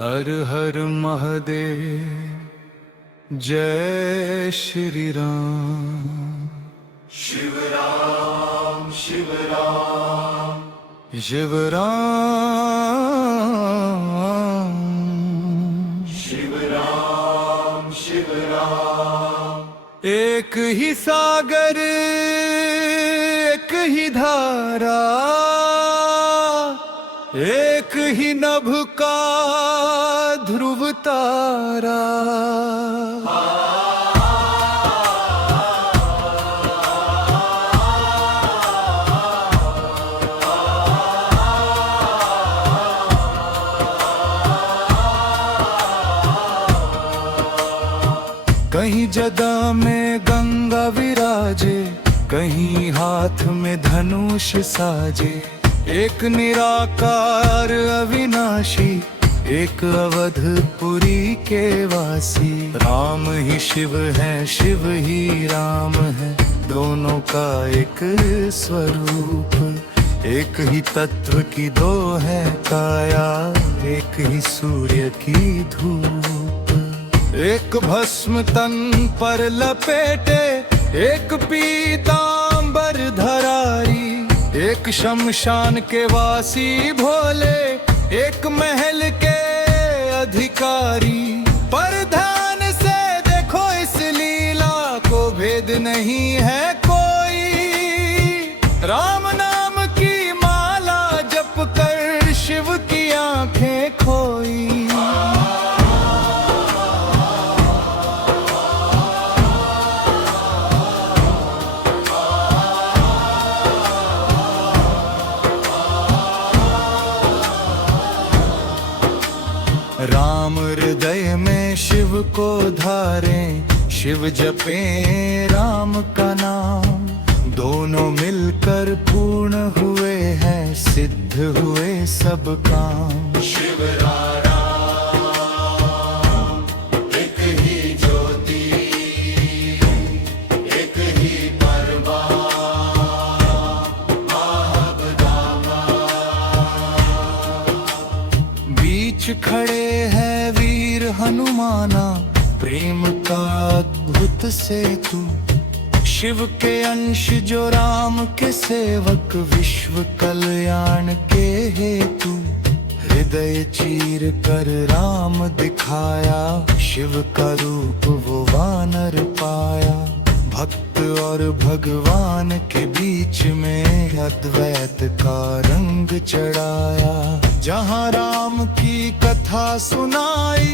हर हर महादेव जय श्री राम। शिव राम शिव राम शिव राम शिव राम शिव राम। एक ही सागर एक ही धारा, एक ही नभ का ध्रुव तारा। कहीं जदा में गंगा विराजे, कहीं हाथ में धनुष साजे। एक निराकार अविनाशी, एक अवधपुरी के वासी। राम ही शिव है, शिव ही राम है, दोनों का एक स्वरूप। एक ही तत्व की दो है काया, एक ही सूर्य की धूप। एक भस्म तन पर लपेटे, एक पीतांबर धरारी। एक शमशान के वासी भोले, एक महल के अधिकारी। पर ध्यान से देखो इस लीला को, भेद नहीं है कोई। राम नाम की माला जप कर शिव की आंखें खोई। राम हृदय में शिव को धारें, शिव जपें राम का नाम। दोनों मिलकर पूर्ण हुए हैं, सिद्ध हुए सब काम। शिव राम एक ही ज्योति, एक ही परमात्मा महाबदामा। बीच खड़े हैं वीर हनुमाना, प्रेम का अद्भुत सेतु। शिव के अंश जो राम के सेवक, विश्व कल्याण के हेतु। हृदय चीर कर राम दिखाया, शिव का रूप वो वानर पाया। भक्त और भगवान के बीच में अद्वैत का रंग चढ़ाया। जहाँ राम की कथा सुनाई,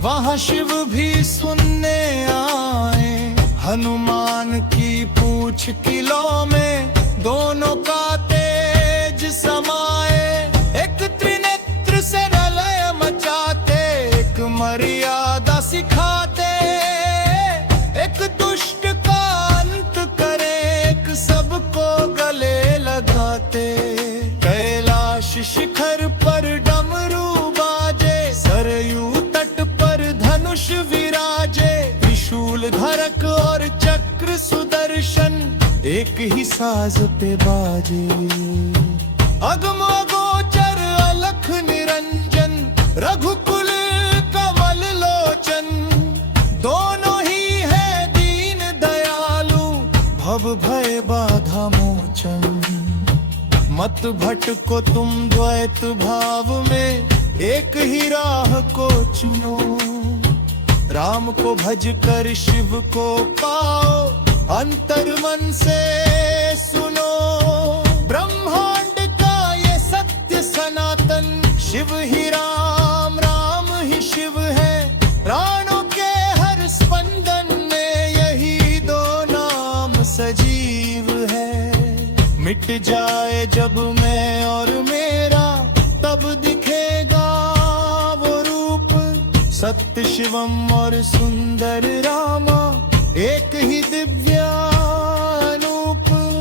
वहाँ शिव भी सुनने आए। हनुमान की पूंछ किलो में दोनों का तेज समाए। एक त्रिनेत्र से प्रलय मचाते, एक मर्यादा सिखाते। एक दुष्ट का अंत करे, एक सबको गले लगाते। कैलाश शिखर पर डमरू बाजे, सरयू तट पर धनुष विराजे। त्रिशूल धरक और चक्र सुदर्शन, एक ही साज पे बाजे। अगम अगोचर अलख निरंजन, रघुकुल कमल लोचन। दोनों ही है दीन दयालु, भव भय बाधा मोचन। मत भटको तुम द्वैत भाव में, एक ही राह को चुनो। राम को भज कर शिव को पाओ, अंतर मन से सुनो। ब्रह्मांड का ये सत्य सनातन, शिव ही राम, राम ही शिव है। प्राणों के हर स्पंदन में यही दो नाम सजीव है। मिट जाए जब मैं और मेरा, तब दिखेगा वो रूप। सत्य शिवम और सुंदर रामा, एक ही दिव्यानूप।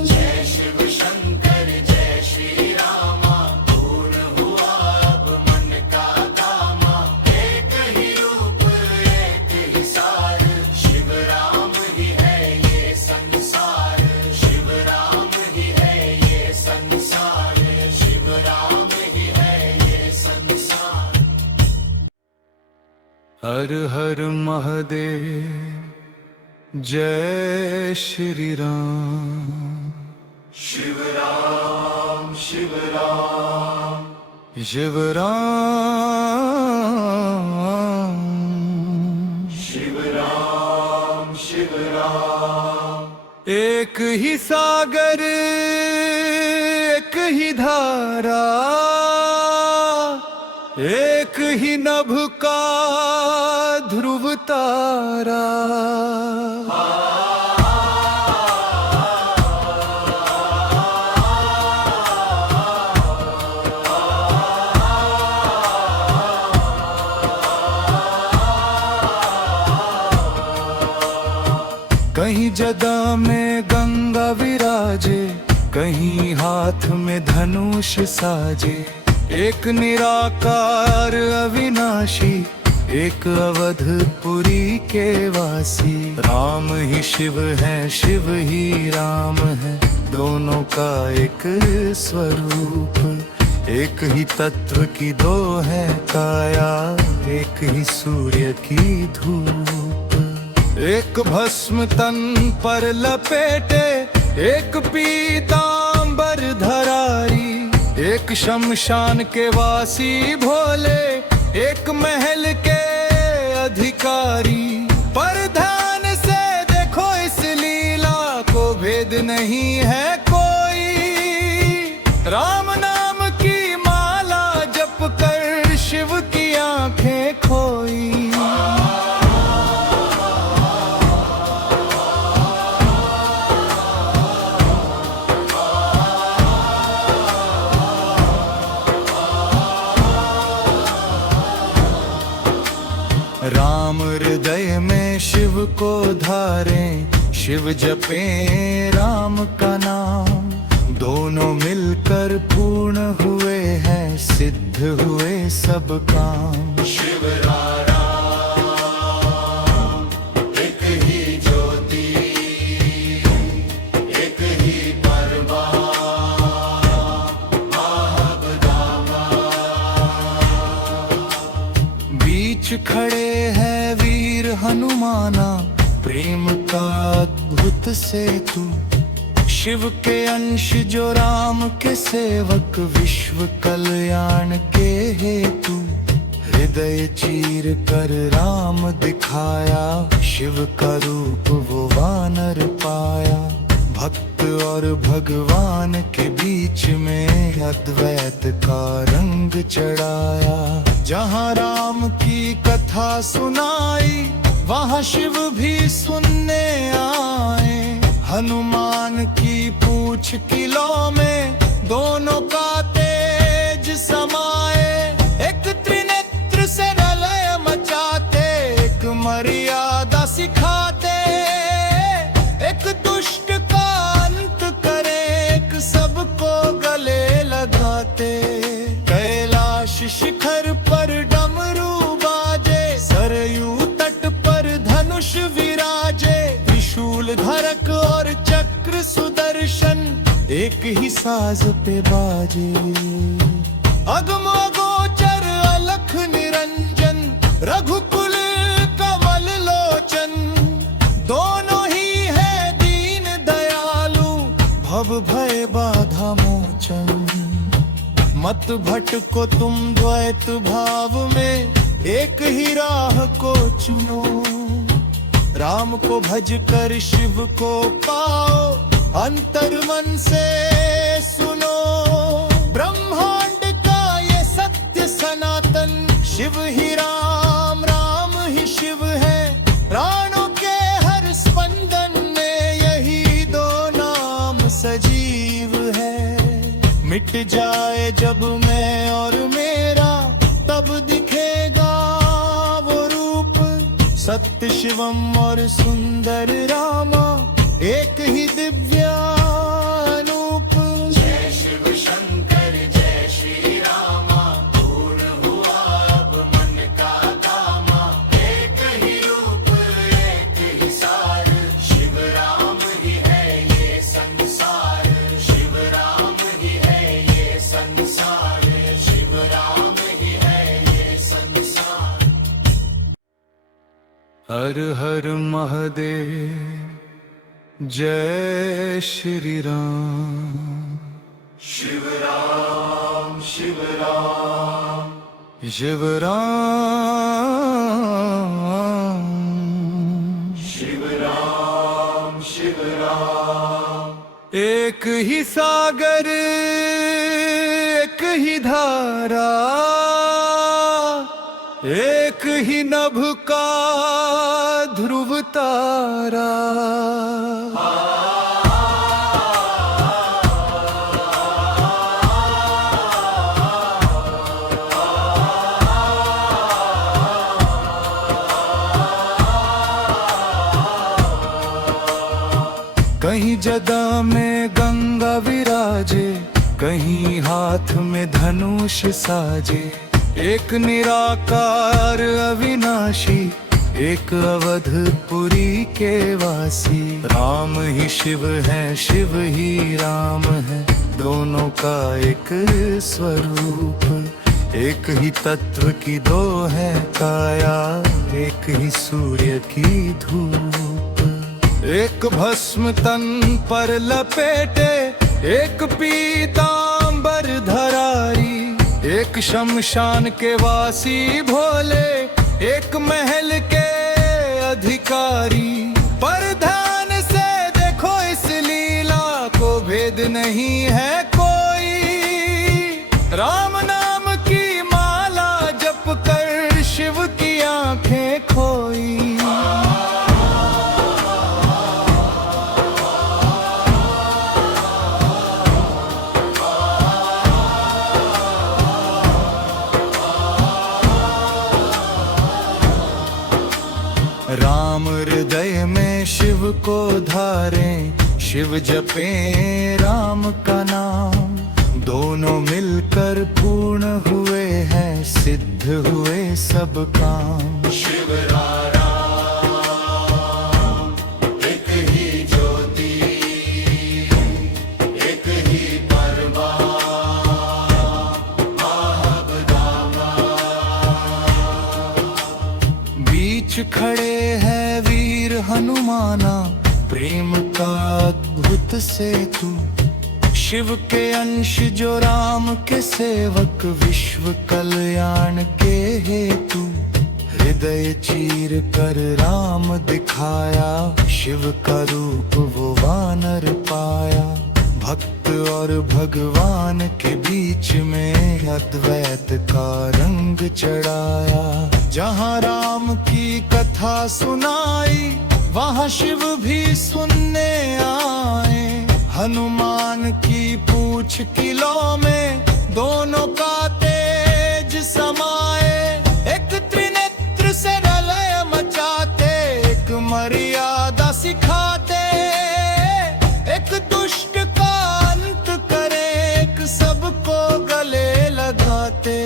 जय शिव शंकर जय श्री रामा, पूर्ण हुआ अब मन का कामा। एक ही रूप एक ही सार, शिव राम ही है ये संसार। शिव राम ही है ये संसार, शिव राम ही है ये संसार। हर हर महादेव जय श्री राम। शिव राम शिव राम शिव राम शिव राम शिव राम। एक ही सागर एक ही धारा, एक ही नभ का ध्रुव तारा। कहीं जदा में गंगा विराजे, कहीं हाथ में धनुष साजे। एक निराकार अविनाशी, एक अवधपुरी के वासी। राम ही शिव है, शिव ही राम है, दोनों का एक स्वरूप। एक ही तत्व की दो है काया, एक ही सूर्य की धूप। एक भस्म तन पर लपेटे, एक पीतांबर धरारी। एक शमशान के वासी भोले, एक महल के अधिकारी। पर ध्यान से देखो इस लीला को, भेद नहीं है कोई। राम नाम की माला जप कर शिव की आंखें खोई। राम हृदय में शिव को धारें, शिव जपें राम का नाम। दोनों मिलकर पूर्ण हुए हैं, सिद्ध हुए सब काम। शिव राम एक ही ज्योति, एक ही परमात्मा। बीच खड़े हैं वीर हनुमाना, प्रेम का अद्भुत सेतु। शिव के अंश जो राम के सेवक, विश्व कल्याण के हेतु। हृदय चीर कर राम दिखाया, शिव का रूप वो वानर पाया। भक्त और भगवान के बीच में अद्वैत का रंग चढ़ाया। जहाँ राम की कथा सुनाई, वहाँ शिव भी सुनने आए। हनुमान की पूंछ किलों में दोनों का तेज समाए। एक त्रिनेत्र से प्रलय मचाते, एक मर्यादा सिखाते। एक दुष्ट का अंत करे, एक सबको गले लगाते। कैलाश शिखर पर डमरू बाजे, सरयू तट पर धनुष विराजे। त्रिशूल धरक और चक्र सुदर्शन, एक ही साज पे बाजे। अगम अगोचर अलख निरंजन, रघुकुल कमल लोचन। दोनों ही है दीन दयालु, भव भय बाधा मोचन। मत भटको तुम द्वैत भाव में, एक ही राह को चुनो। राम को भज कर शिव को पाओ, अंतर मन से सुनो। ब्रह्मांड का ये सत्य सनातन, शिव ही राम, राम ही शिव है। प्राणों के हर स्पंदन में यही दो नाम सजीव है। मिट जाए जब मैं और मेरा, तब दिखेगा वो रूप। सत्य शिवम और सुंदर रामा, एक ही दिव्यानूप। जय शिव शंकर जय श्री रामा, पूर्ण हुआ अब मन का कामा। एक ही रूप एक ही सार, शिव राम ही है ये संसार। शिव राम ही है ये संसार, शिव राम ही है ये संसार। हर हर महादेव जय श्री राम। शिव राम शिव राम शिव राम शिव राम शिव राम। एक ही सागर एक ही धारा, एक ही नभ का ध्रुव तारा। कहीं जदा में गंगा विराजे, कहीं हाथ में धनुष साजे। एक निराकार अविनाशी, एक अवधपुरी के वासी। राम ही शिव है, शिव ही राम है, दोनों का एक स्वरूप। एक ही तत्व की दो है काया, एक ही सूर्य की धूप। एक भस्म तन पर लपेटे, एक पीतांबर धरारी। एक शमशान के वासी भोले, एक महल के अधिकारी। पर ध्यान से देखो इस लीला को, भेद नहीं है कोई। राम नाम की माला जप कर शिव की आंखें खोई। राम हृदय में शिव को धारें, शिव जपें राम का नाम। दोनों मिलकर पूर्ण हुए हैं, सिद्ध हुए सब काम। शिव राम एक ही ज्योति, एक ही परमात्मा। बीच खड़े हैं वीर हनुमाना, प्रेम का अद्भुत सेतु। शिव के अंश जो राम के सेवक, विश्व कल्याण के हेतु। हृदय चीर कर राम दिखाया, शिव का रूप वो वानर पाया। भक्त और भगवान के बीच में अद्वैत का रंग चढ़ाया। जहाँ राम की कथा सुनाई, वहाँ शिव भी सुनने आए। हनुमान की पूंछ किलो में दोनों का तेज समाए। एक त्रिनेत्र से प्रलय मचाते, एक मर्यादा सिखाते। एक दुष्ट का अंत करे, एक सबको गले लगाते।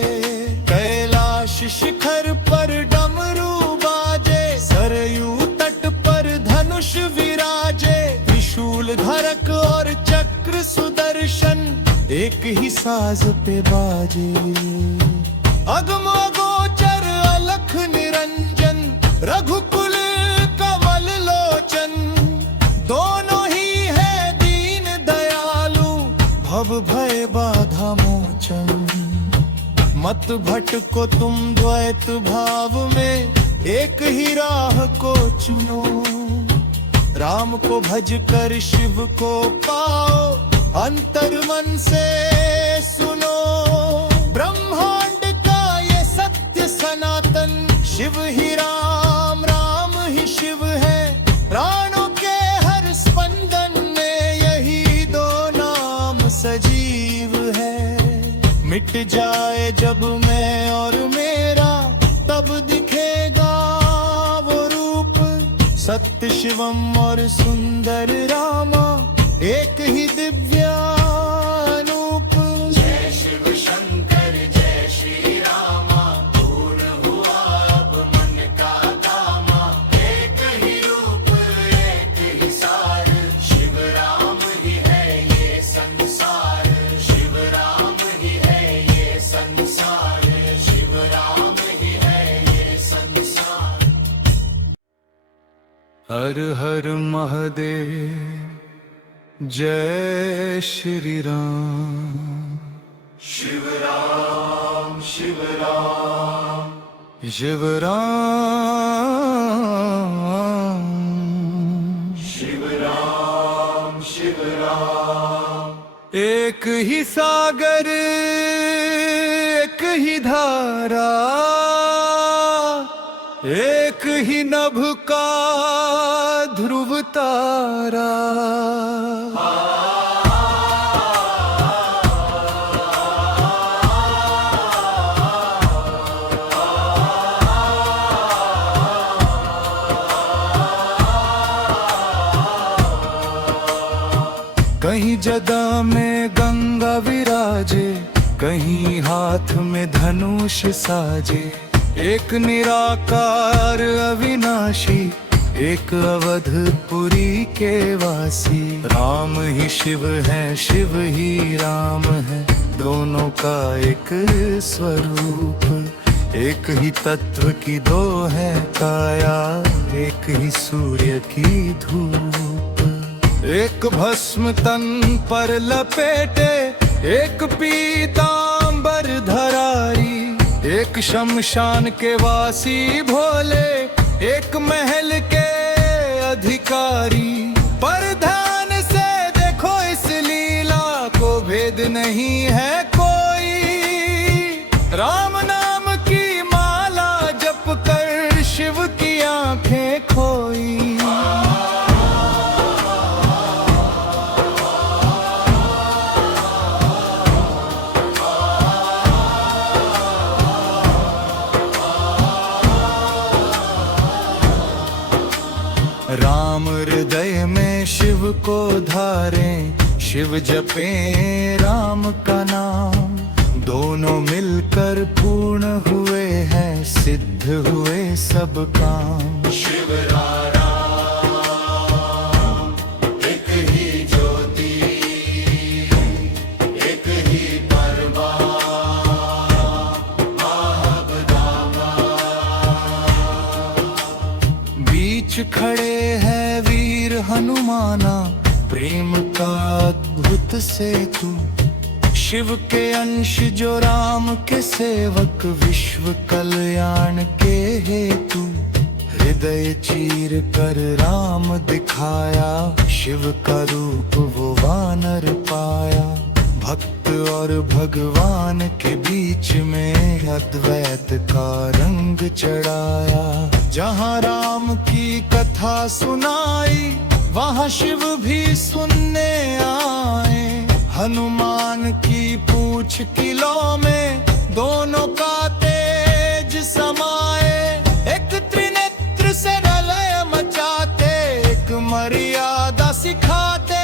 कैलाश शिखर पर डमरू बाजे, सरयू तट पर धनुष विराजे। त्रिशूल धरक और चक्र सुदर्शन, एक ही साज पे बाजे। अगम अगोचर अलख निरंजन, रघुकुल कमल लोचन। दोनों ही है दीन दयालु, भव भय बाधा मोचन। मत भटको तुम द्वैत भाव में, एक ही राह को चुनो। राम को भज कर शिव को पाओ, अंतर मन से सुनो। ब्रह्मांड का ये सत्य सनातन, शिव ही राम, राम ही शिव है। प्राणों के हर स्पंदन में यही दो नाम सजीव है। मिट जाए जब मैं और मेरा, तब दिखेगा वो रूप। सत्य शिवम और सुंदर रामा, एक ही दिव्यानूप। जय शिव शंकर जय श्री रामा, पूर्ण हुआ अब मन का कामा। एक ही रूप एक ही सार, शिव राम ही है ये संसार। शिव राम ही है ये संसार, शिव राम ही है ये संसार। हर हर महादेव जय श्री राम। शिव राम शिव राम शिव राम शिव राम शिव राम। एक ही सागर एक ही धारा, एक ही नभ का ध्रुव तारा। कहीं जदा में गंगा विराजे, कहीं हाथ में धनुष साजे। एक निराकार अविनाशी, एक अवधपुरी के वासी। राम ही शिव है, शिव ही राम है, दोनों का एक स्वरूप। एक ही तत्व की दो है काया, एक ही सूर्य की धूप। एक भस्म तन पर लपेटे, एक पीतांबर धरारी। एक शमशान के वासी भोले, एक महल के अधिकारी। पर ध्यान से देखो इस लीला को, भेद नहीं है कोई। राम नाम की माला जप कर शिव की आंखें खोई। राम हृदय में शिव को धारें, शिव जपें राम का नाम। दोनों मिलकर पूर्ण हुए हैं, सिद्ध हुए सब काम। शिव राम एक ही ज्योति, एक ही परमात्मा। बीच खड़े हैं वीर हनुमाना, प्रेम का अद्भुत सेतु। शिव के अंश जो राम के सेवक, विश्व कल्याण के हेतु। हृदय चीर कर राम दिखाया, शिव का रूप वो वानर पाया। भक्त और भगवान के बीच में अद्वैत का रंग चढ़ाया। जहाँ राम की कथा सुनाई, वहाँ शिव भी सुनने आए। हनुमान की पूंछ किलो में दोनों का तेज समाए। एक त्रिनेत्र से प्रलय मचाते, एक मर्यादा सिखाते।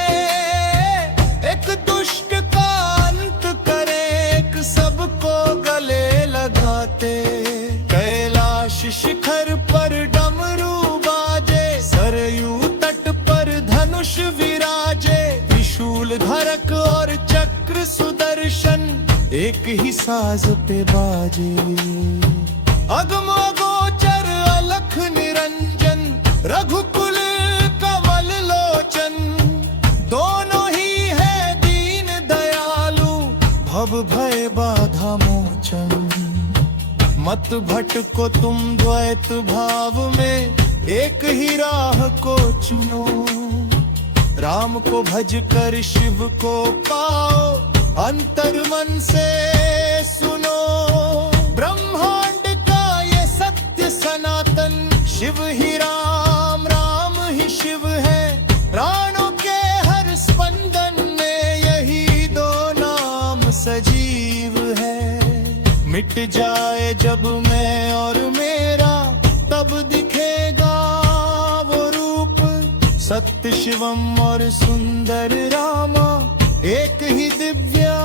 एक दुष्ट का अंत करे, एक सबको गले लगाते। कैलाश शिखर पर डमरू बाजे, सरयू तट पर धनुष विराजे। त्रिशूल धरक और चक्र सुदर्शन, एक ही साज पे बाजे। अगम अगोचर अलख निरंजन, रघुकुल कमल लोचन। दोनों ही है दीन दयालु, भव भय बाधा मोचन। मत भटको तुम द्वैत भाव में, एक ही राह को चुनो। राम को भज कर शिव को पाओ, अंतर मन से सुनो। ब्रह्मांड का ये सत्य सनातन, शिव ही राम, राम ही शिव है। प्राणों के हर स्पंदन में यही दो नाम सजीव है। मिट जाए जब मैं और मेरा, तब दिखेगा वो रूप। सत्य शिवम और सुंदर रामा, एक ही दिव्या